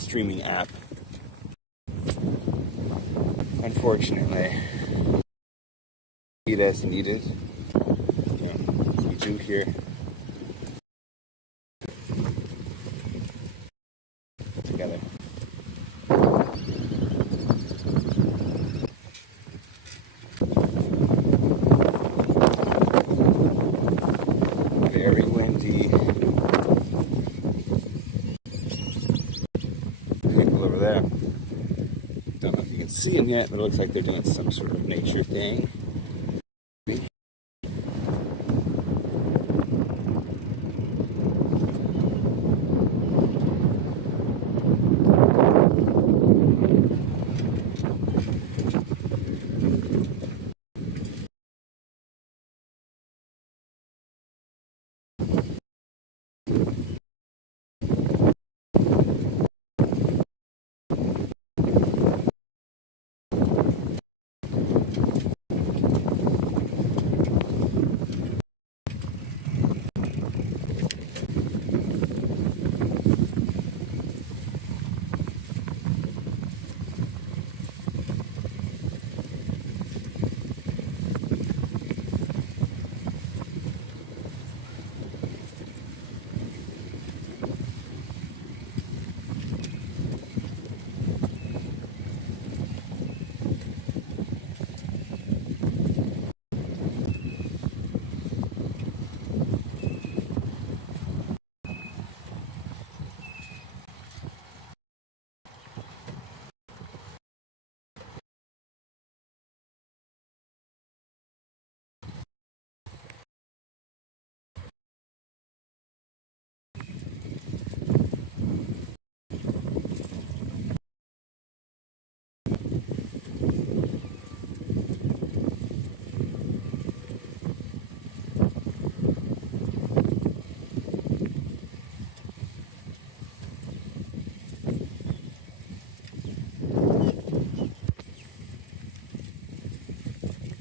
streaming app. Unfortunately, speed as needed. We do here. Together. Very windy. People over there. Don't know if you can see them yet, but it looks like they're doing some sort of nature thing.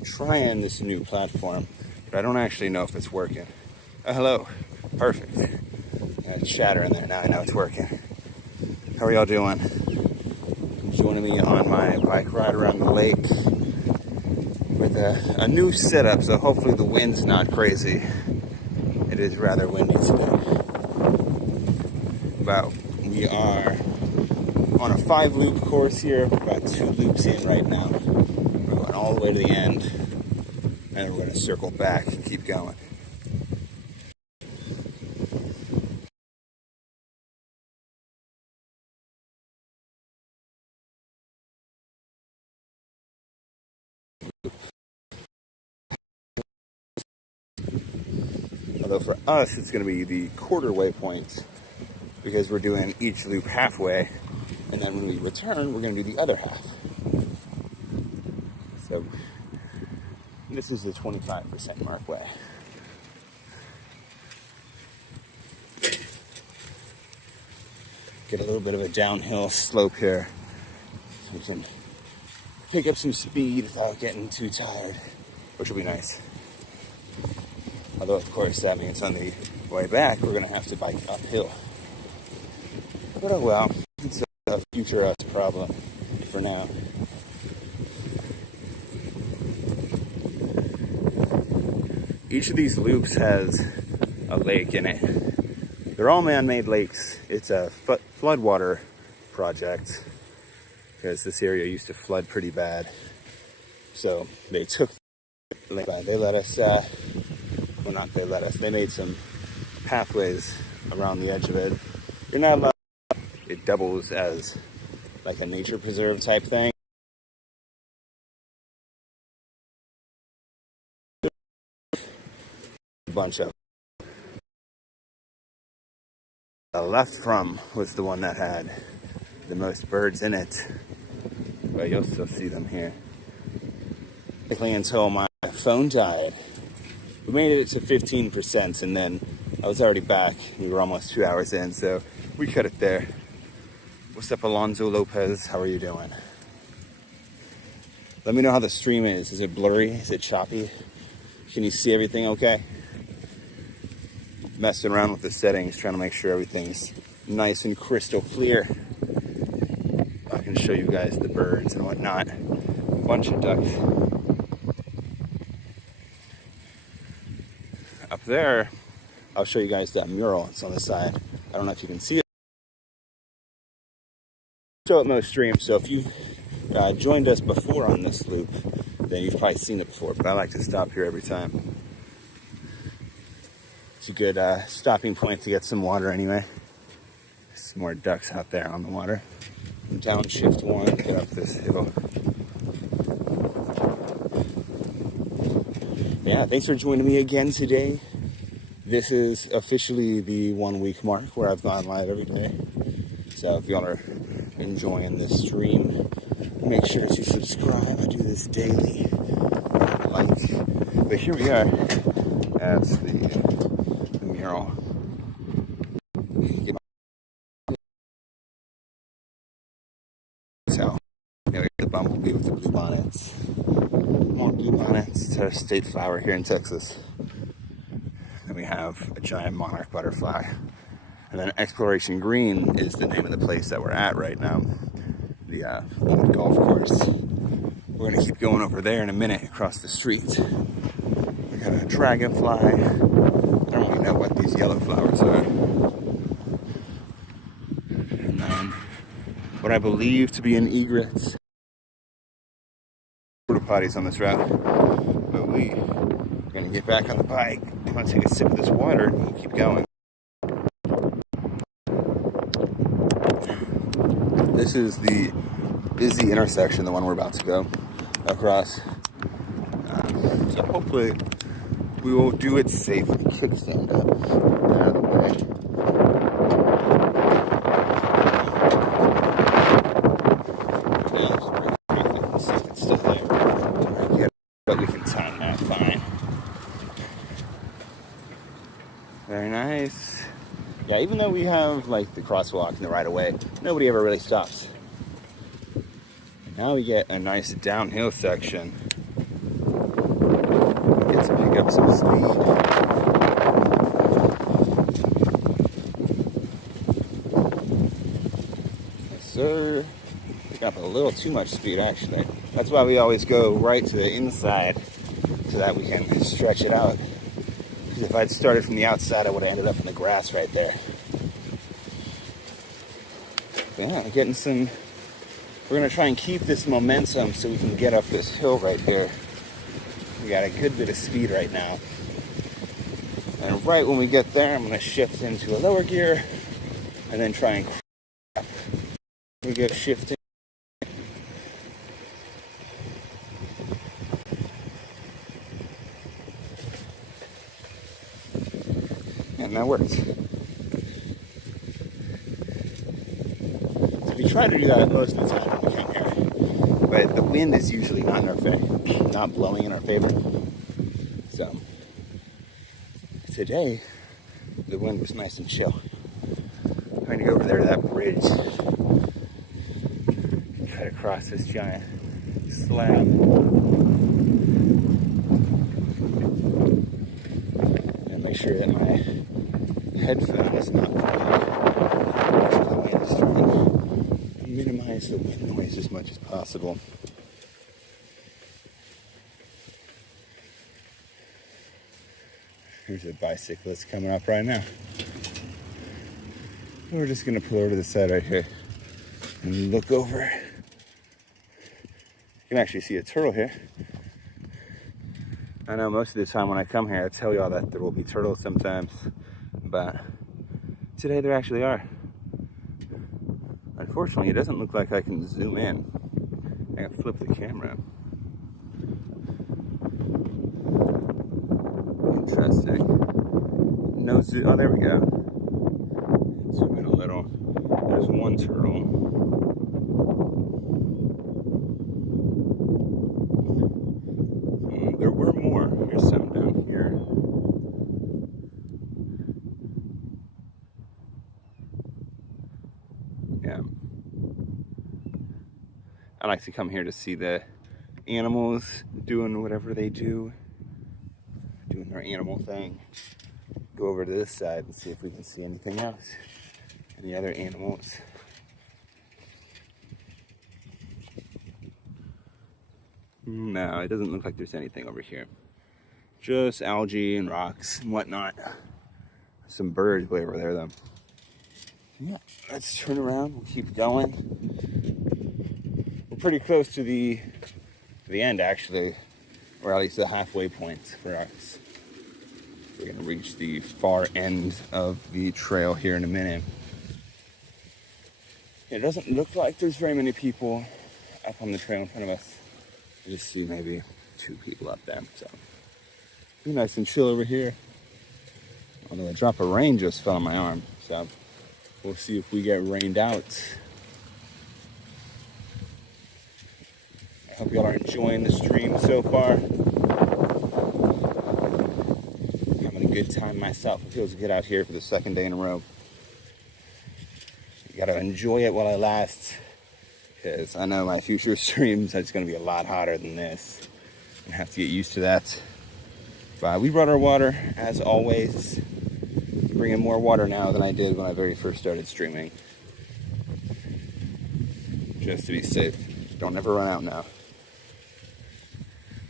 Trying this new platform, but I don't actually know if it's working. Oh, hello. Perfect. Got chatter in there now. I know it's working. How are y'all doing? Joining me on my bike ride around the lake with a new setup, so hopefully the wind's not crazy. It is rather windy today. But we are on a 5-loop course here. We're about 2 loops in right now. We're going all the way to the end, and then we're going to circle back and keep going. Although for us, it's going to be the quarter waypoint, because we're doing each loop halfway, and then when we return, we're going to do the other half. So this is the 25% mark way. Get a little bit of a downhill slope here, so we can pick up some speed without getting too tired, which will be nice. Although, of course, that means on the way back, we're going to have to bike uphill. But oh well, it's a future us problem for now. Each of these loops has a lake in it. They're all man-made lakes. It's a floodwater project, because this area used to flood pretty bad. So they took the lake. They let us, well, not they let us, they made some pathways around the edge of it. You're not allowed. It doubles as like a nature preserve type thing. A bunch of the left from was the one that had the most birds in it, but you'll still see them here. Until my phone died. We made it to 15%, and then I was already back. We were almost 2 hours in, so we cut it there. What's up, Alonzo Lopez? How are you doing? Let me know how the stream is. Is it blurry? Is it choppy? Can you see everything okay? Messing around with the settings, trying to make sure everything's nice and crystal clear. can show you guys the birds and whatnot. A bunch of ducks. Up there, I'll show you guys that mural. It's on the side. I don't know if you can see it. Show it most streams, so if you've joined us before on this loop, then you've probably seen it before, but I like to stop here every time. It's a good stopping point to get some water anyway. Some more ducks out there on the water. Downshift one, get up this hill. Yeah, thanks for joining me again today. This is officially the 1 week mark where I've gone live every day. So if y'all are enjoying this stream, make sure to subscribe. I do this daily. But here we are. That's the mural. So, yeah, we got the bumblebee with the blue bonnets. More blue bonnets. It's our state flower here in Texas. Then we have a giant monarch butterfly. And then Exploration Green is the name of the place that we're at right now. The old golf course. We're gonna keep going over there in a minute across the street. We got a dragonfly. I don't really know what these yellow flowers are. And then what I believe to be an egret. Porta potties on this route. But we're gonna get back on the bike. I'm gonna take a sip of this water and we'll keep going. This is the busy intersection, the one we're about to go across. So hopefully we will do it safely. Kickstand up, out of the way. See if it's still there. But we can time that fine. Very nice. Yeah, even though we have like the crosswalk and the right of way, nobody ever really stops. Now we get a nice downhill section. Get to pick up some speed. Yes, sir. Pick up a little too much speed actually. That's why we always go right to the inside so that we can stretch it out. If I'd started from the outside, I would have ended up in the grass right there. But yeah, getting some. We're gonna try and keep this momentum so we can get up this hill right here. We got a good bit of speed right now. And right when we get there, I'm gonna shift into a lower gear and then try and we get shifting. And that works. So we try to do that most of the time when we come here. But the wind is usually not in our favor, not blowing in our favor. So today, the wind was nice and chill. I'm trying to go over there to that bridge. Try to cross this giant slab. And make sure that my headphone is not playing. The wind is trying to minimize the wind noise as much as possible. Here's a bicyclist coming up right now. We're just gonna pull over to the side right here and look over. You can actually see a turtle here. I know most of the time when I come here, I tell y'all that there will be turtles sometimes, but today there actually are. Unfortunately, it doesn't look like I can zoom in. I can flip the camera. Interesting. No zoom. Oh, there we go. Zoom in a little. There's one turtle. There were more. Here's some down here. Yeah. I like to come here to see the animals doing whatever they do, doing their animal thing. Go over to this side and see if we can see anything else. Any other animals. No, it doesn't look like there's anything over here. Just algae and rocks and whatnot. Some birds way over there though. Yeah, let's turn around, we'll keep going. We're pretty close to the end actually, or at least the halfway point for us. We're gonna reach the far end of the trail here in a minute. It doesn't look like there's very many people up on the trail in front of us. I just see maybe 2 people up there, so be nice and chill over here. Although a drop of rain just fell on my arm, so we'll see if we get rained out. I hope y'all are enjoying the stream so far. Having a good time myself. It feels good out here for the 2nd day in a row. You gotta enjoy it while it lasts, because I know my future streams are just gonna be a lot hotter than this. I have to get used to that. But we brought our water, as always. Bringing more water now than I did when I very first started streaming. Just to be safe. Don't ever run out now.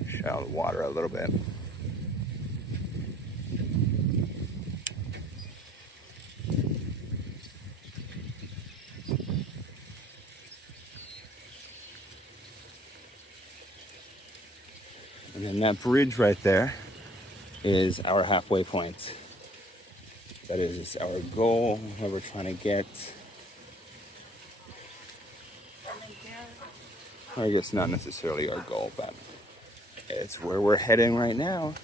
Shower the water a little bit. And then that bridge right there is our halfway point. That is our goal, where we're trying to get. I guess not necessarily our goal, but it's where we're heading right now.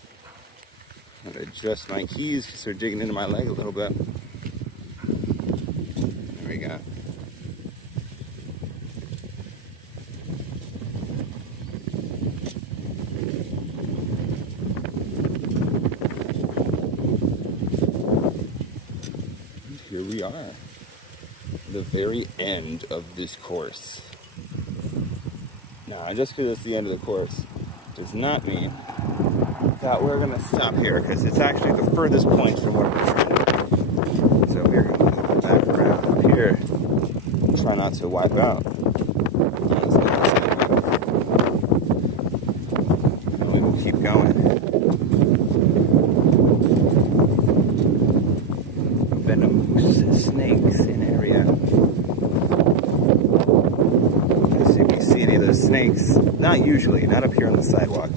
I'm gonna adjust my keys because they're digging into my leg a little bit. There we go. Here we are, the very end of this course. Now, just because it's the end of the course does not mean that we're going to stop here, because it's actually the furthest point from where we're trying to. So we're going to move back around up here and try not to wipe out. And we will keep going. Venomous snakes in area. Let's see if we see any of those snakes. Not usually, not up here on the sidewalk.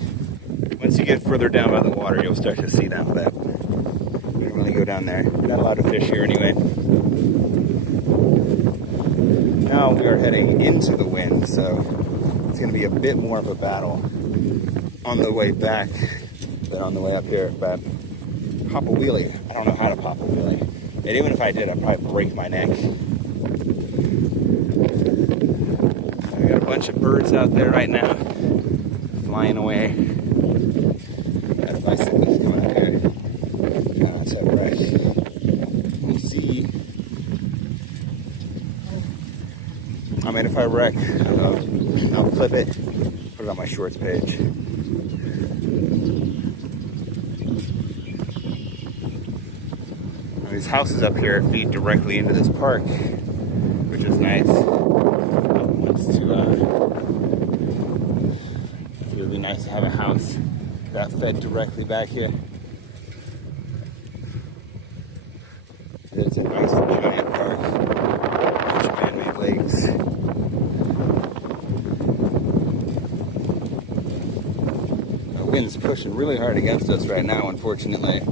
Once you get further down by the water, you'll start to see them, but we don't really go down there. We're not allowed to fish here anyway. Now we are heading into the wind, so it's going to be a bit more of a battle on the way back than on the way up here, but pop a wheelie. I don't know how to pop a wheelie. And even if I did, I'd probably break my neck. We got a bunch of birds out there right now, flying away. Got a bicyclist coming up here. That's a wreck. We'll see. I mean, if I wreck, I'll clip it, put it on my shorts page. These houses up here feed directly into this park, which is nice. It would be nice to have a house that fed directly back here. It's a nice giant park, bunch of man-made lakes. The wind's pushing really hard against us right now, unfortunately.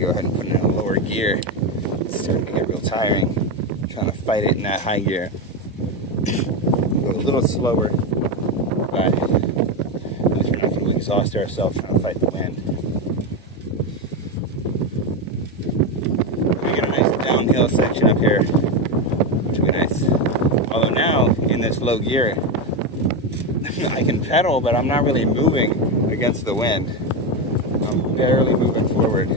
Go ahead and put it in a lower gear. It's starting to get real tiring. I'm trying to fight it in that high gear. Go a little slower, but at least we're not going to exhaust ourselves trying to fight the wind. We get a nice downhill section up here, which will be nice. Although now, in this low gear, I can pedal, but I'm not really moving against the wind. I'm barely moving forward.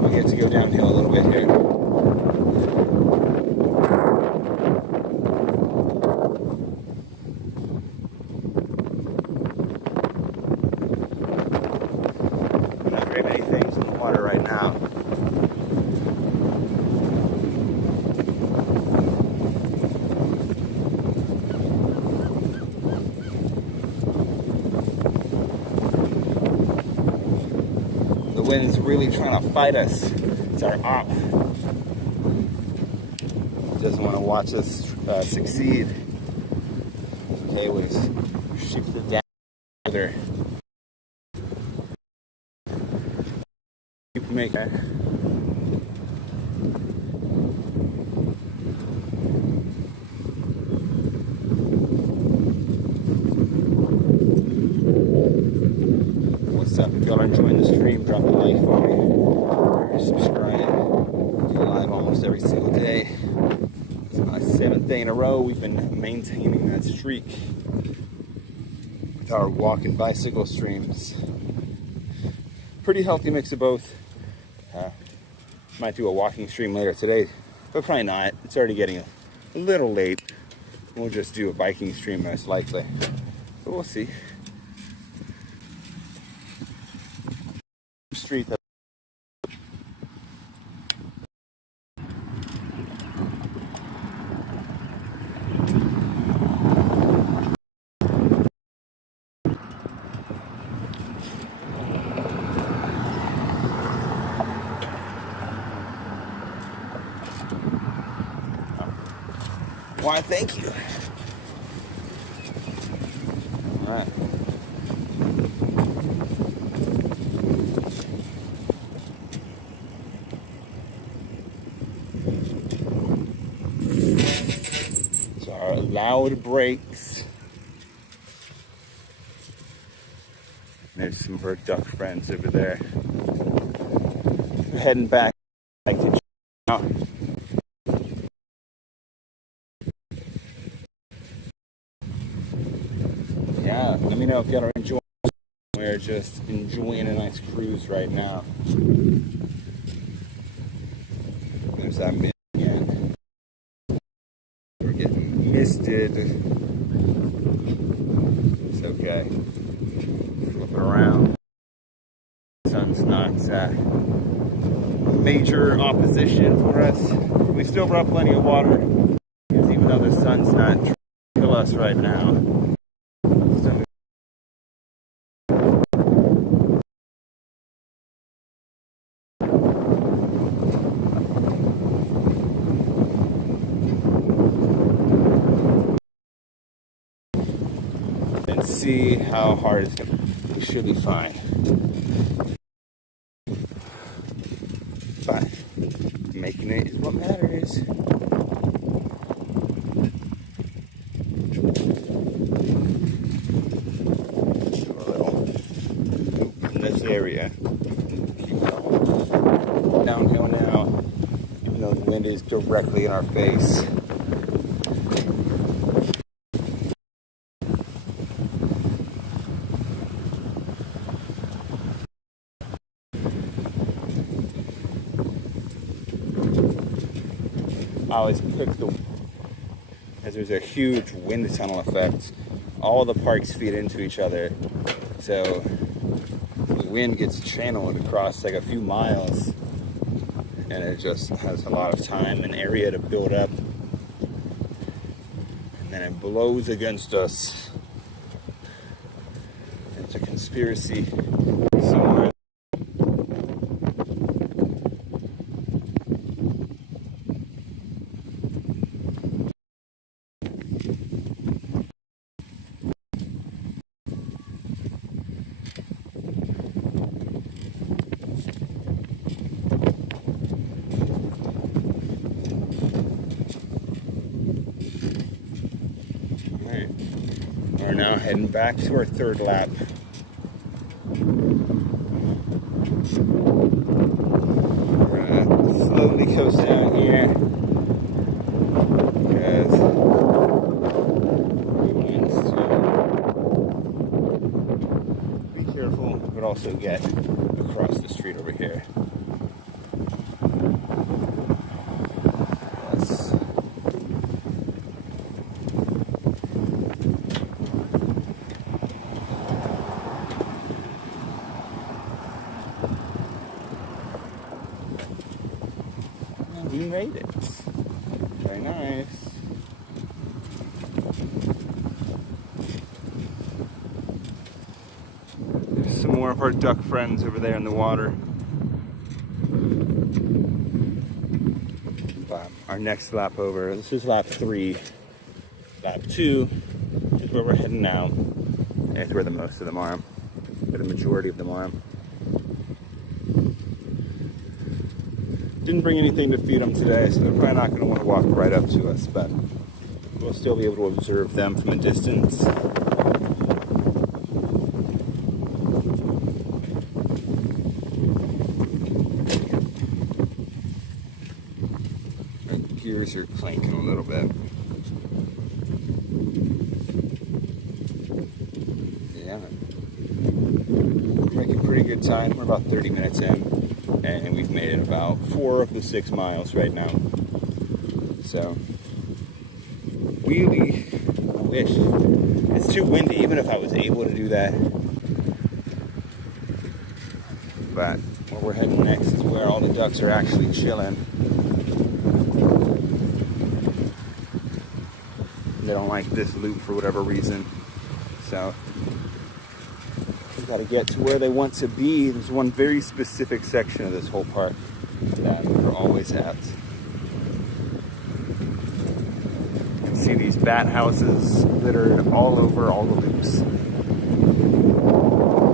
We get to go downhill a little bit here. wind's really trying to fight us. It's our op. Doesn't want to watch us succeed. Okay, we shifted down further. Keep making it. What's up? If y'all are enjoying the stream, drop a like for me. Subscribe. Do live almost every single day. It's my 7th day in a row. We've been maintaining that streak with our walk and bicycle streams. Pretty healthy mix of both. Might do a walking stream later today, but probably not. It's already getting a little late. We'll just do a biking stream most likely, but we'll see. Street. Why, thank you. All right. So our loud brakes. There's some of our duck friends over there. We're heading back to now. Yeah, let me know if y'all are enjoying. We're just enjoying a nice cruise right now. There's that mist again. We're getting misted. It's okay. Flip it around. The sun's not major opposition for us. We still brought plenty of water, because even though the sun's not trying to kill us right now. And see how hard it's gonna. We should be fine. But making it is what matters. Do a little loop in this area. Keep going downhill now, even though the wind is directly in our face. I always pick as there's a huge wind tunnel effect. All the parks feed into each other, so the wind gets channeled across like a few miles, and it just has a lot of time and area to build up, and then it blows against us. It's a conspiracy somewhere. We're now heading back to our third lap. We're gonna slowly coast down here because the winds to be careful, but also get across the street over here. We made it. Very nice. There's some more of our duck friends over there in the water. Our next lap over, this is lap 3. Lap 2 is where we're heading now. And it's where the most of them are. Where the majority of them are. Didn't bring anything to feed them today, so they're probably not going to want to walk right up to us, but we'll still be able to observe them from a distance. Our gears are clanking a little bit. Yeah. We're making pretty good time. We're about 30 minutes in. And we've made it about 4 of the 6 miles right now. So, really, I wish. It's too windy, even if I was able to do that. But where we're heading next is where all the ducks are actually chilling. They don't like this loop for whatever reason. So, got to get to where they want to be. There's one very specific section of this whole park that they're always at. You can see these bat houses littered all over all the loops.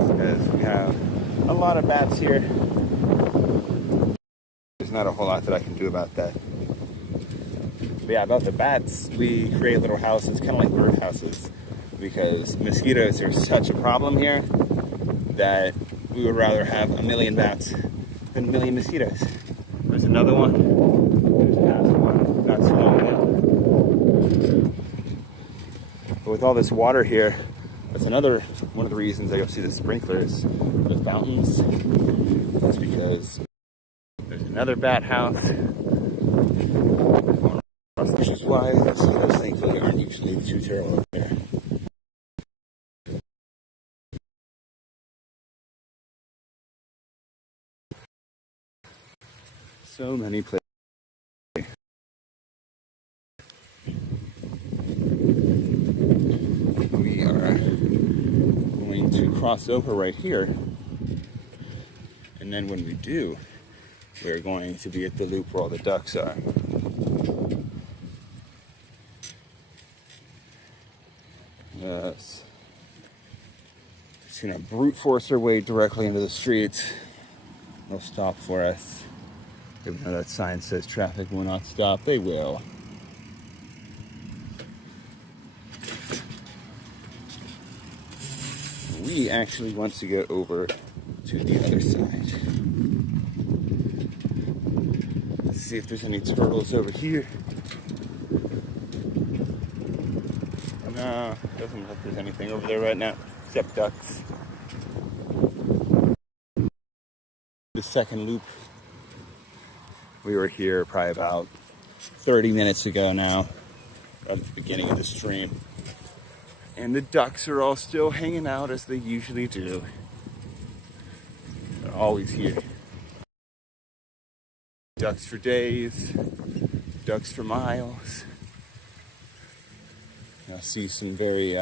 Because we have a lot of bats here. There's not a whole lot that I can do about that. But yeah, about the bats, we create little houses, kind of like bird houses, because mosquitoes are such a problem here that we would rather have a million bats than a million mosquitoes. There's another one. There's past one, not so long now. But with all this water here, that's another one of the reasons I go see the sprinklers, the fountains. That's because there's another bat house, which is why the mosquitoes thankfully aren't usually too terrible up there. So many places. We are going to cross over right here, and then when we do, we're going to be at the loop where all the ducks are. Yes. Just gonna brute force our way directly into the street. They'll stop for us. Even though that sign says traffic will not stop, they will. We actually want to go over to the other side. Let's see if there's any turtles over here. No, doesn't look like there's anything over there right now, except ducks. The second loop. We were here probably about 30 minutes ago now, right at the beginning of the stream. And the ducks are all still hanging out as they usually do. They're always here. Ducks for days, ducks for miles. I see some very,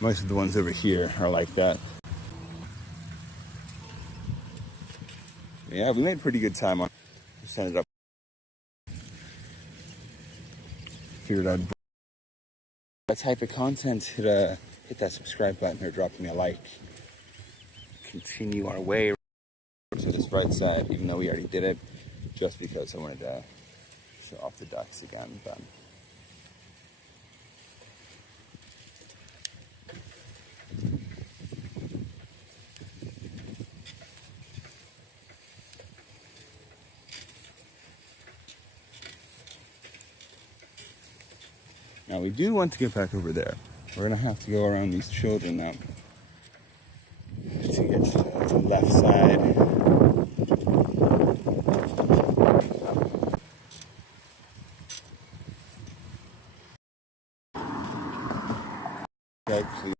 most of the ones over here are like that. Yeah, we made pretty good time on it. Just ended up. Figured I'd that type of content, hit that subscribe button or drop me a like. Continue our way to this right side, even though we already did it, just because I wanted to show off the ducks again. But now we do want to get back over there. We're gonna have to go around these children now to get to the left side. Okay, please.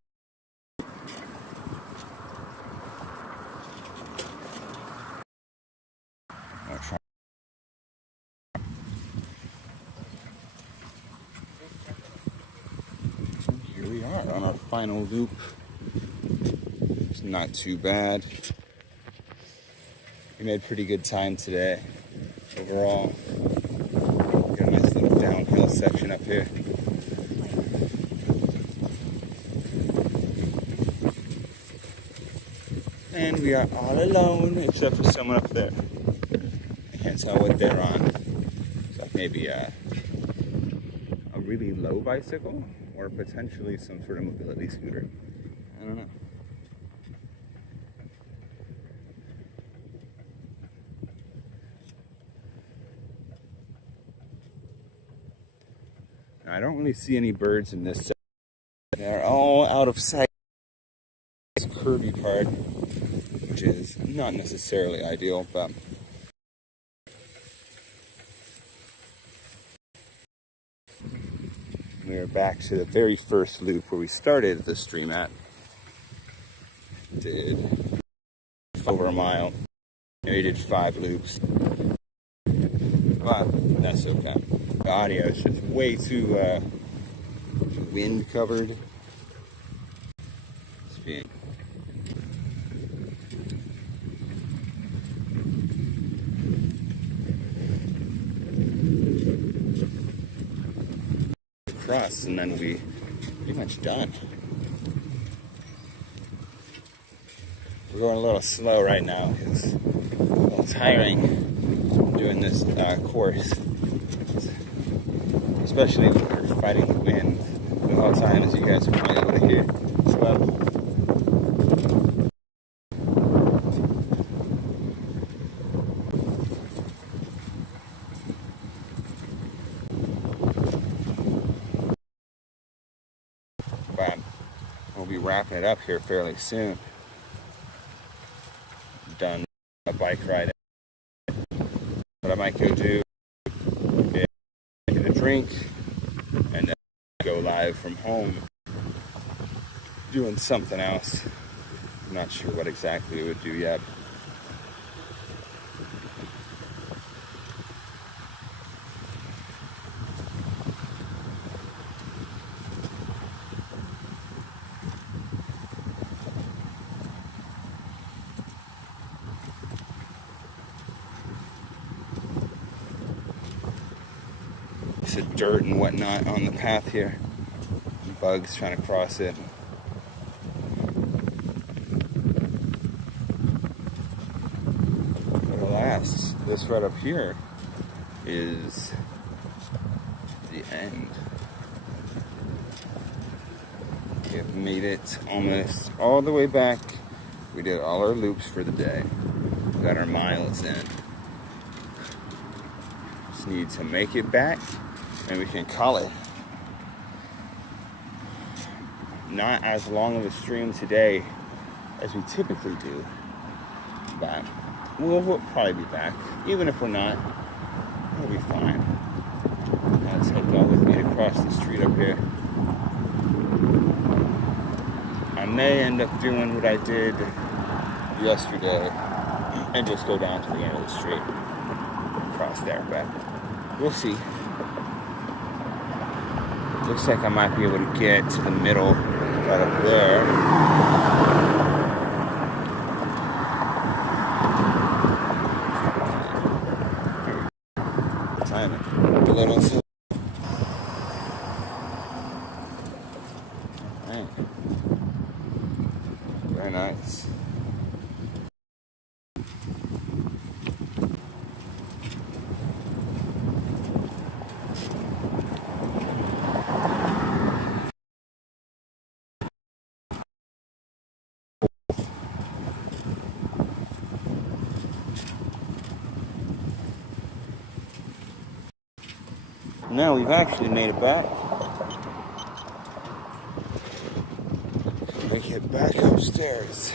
Here we are on our final loop. It's not too bad. We made pretty good time today overall. Got a nice little downhill section up here. And we are all alone except for someone up there. I can't tell what they're on. It's like maybe a really low bicycle or potentially some sort of mobility scooter. I don't know. Now, I don't really see any birds in this section. They're all out of sight. This curvy part, which is not necessarily ideal, but we're back to the very first loop where we started the stream at. Did over a mile. We did 5 loops. But that's okay. The audio is just way too wind covered. Across, and then we'll be pretty much done. We're going a little slow right now because it's a little tiring doing this course, especially when we're fighting the wind the whole time, as you guys are probably able to hear. But we'll be wrapping it up here fairly soon. Done a bike ride. What I might go do is get a drink and then go live from home doing something else. I'm not sure what exactly we would do yet. Piece of dirt and whatnot on the path here. Bugs trying to cross it. But alas, this right up here is the end. We have made it almost all the way back. We did all our loops for the day. We got our miles in. Just need to make it back and we can call it. Not as long of a stream today as we typically do, but we'll probably be back. Even if we're not, we'll be fine. I'll take y'all with me to cross the street up here. I may end up doing what I did yesterday and just go down to the end of the street, cross there, but we'll see. Looks like I might be able to get to the middle right up there. Timing a little slow. Alright. Very nice. Now we've actually made it back. Make it back upstairs.